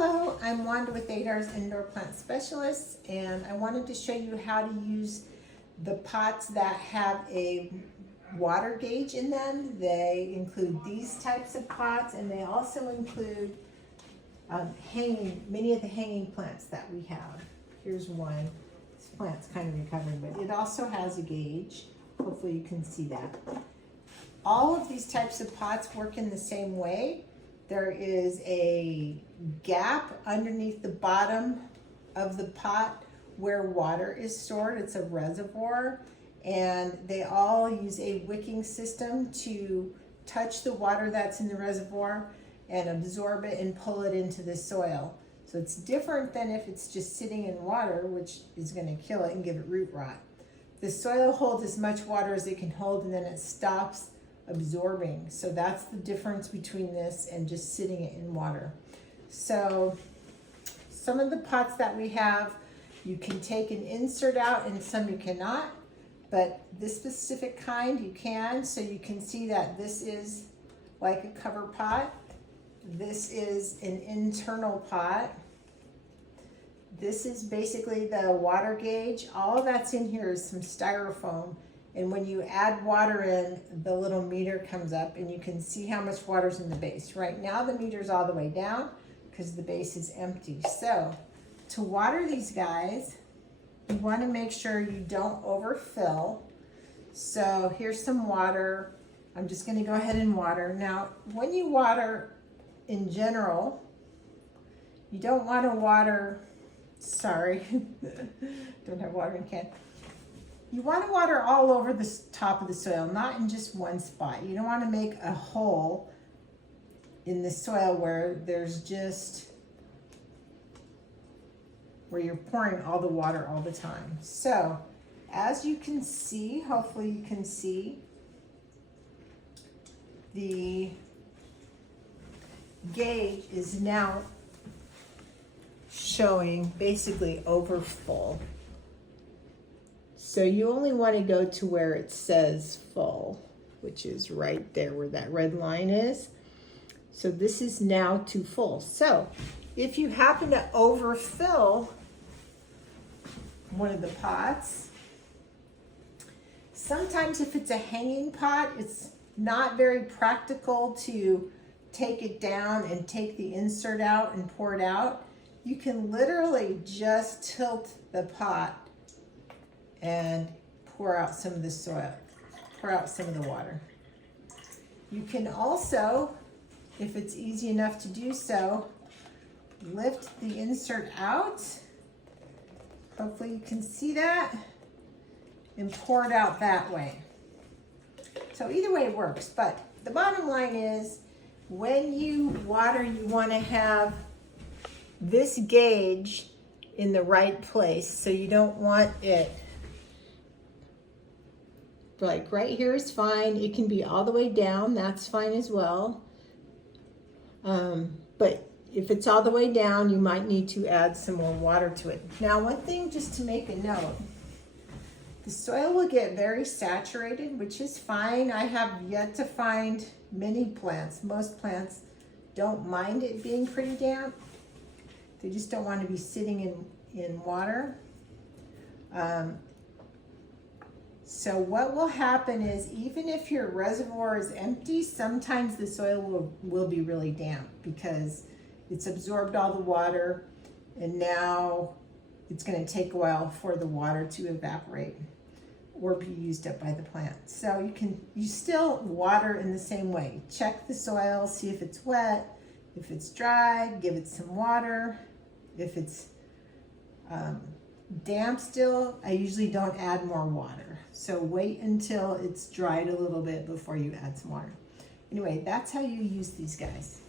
Hello, I'm Wanda with Adar's Indoor Plant Specialists, and I wanted to show you how to use the pots that have a water gauge in them. They include these types of pots, and they also include many of the hanging plants that we have. Here's one. This plant's kind of recovering, but it also has a gauge. Hopefully you can see that. All of these types of pots work in the same way. There is a gap underneath the bottom of the pot where water is stored. It's a reservoir, and they all use a wicking system to touch the water that's in the reservoir and absorb it and pull it into the soil. So it's different than if it's just sitting in water, which is going to kill it and give it root rot. The soil holds as much water as it can hold, and then it stops absorbing. So that's the difference between this and just sitting it in water. So some of the pots that we have, you can take an insert out, and some you cannot, but this specific kind you can. So you can see that this is like a cover pot. This is an internal pot. This is basically the water gauge. All that's in here is some styrofoam. And when you add water in, the little meter comes up, and you can see how much water's in the base. Right now the meter's all the way down because the base is empty. So to water these guys, you want to make sure you don't overfill. So here's some water. I'm just going to go ahead and water. Now, when you water in general, you don't want to water, sorry, don't have water in can. You want to water all over the top of the soil, not in just one spot. You don't want to make a hole in the soil where there's just, where you're pouring all the water all the time. So as you can see, hopefully you can see, the gauge is now showing basically over full. So you only want to go to where it says full, which is right there where that red line is. So this is now to full. So if you happen to overfill one of the pots, sometimes if it's a hanging pot, it's not very practical to take it down and take the insert out and pour it out. You can literally just tilt the pot and pour out some of the soil, pour out some of the water. You can also, if it's easy enough to do so, lift the insert out. Hopefully you can see that, and pour it out that way. So either way works, but the bottom line is, when you water, you want to have this gauge in the right place. So you don't want it, like right here is fine. It can be all the way down, that's fine as well. But if it's all the way down, you might need to add some more water to it. Now, one thing just to make a note, the soil will get very saturated, which is fine. I have yet to find many plants. Most plants don't mind it being pretty damp. They just don't want to be sitting in water. So what will happen is, even if your reservoir is empty, sometimes the soil will be really damp because it's absorbed all the water, and now it's going to take a while for the water to evaporate or be used up by the plant. So you still water in the same way. Check the soil, see if it's wet. If it's dry, give it some water. If it's damp still, I usually don't add more water. So wait until it's dried a little bit before you add some water. Anyway, that's how you use these guys.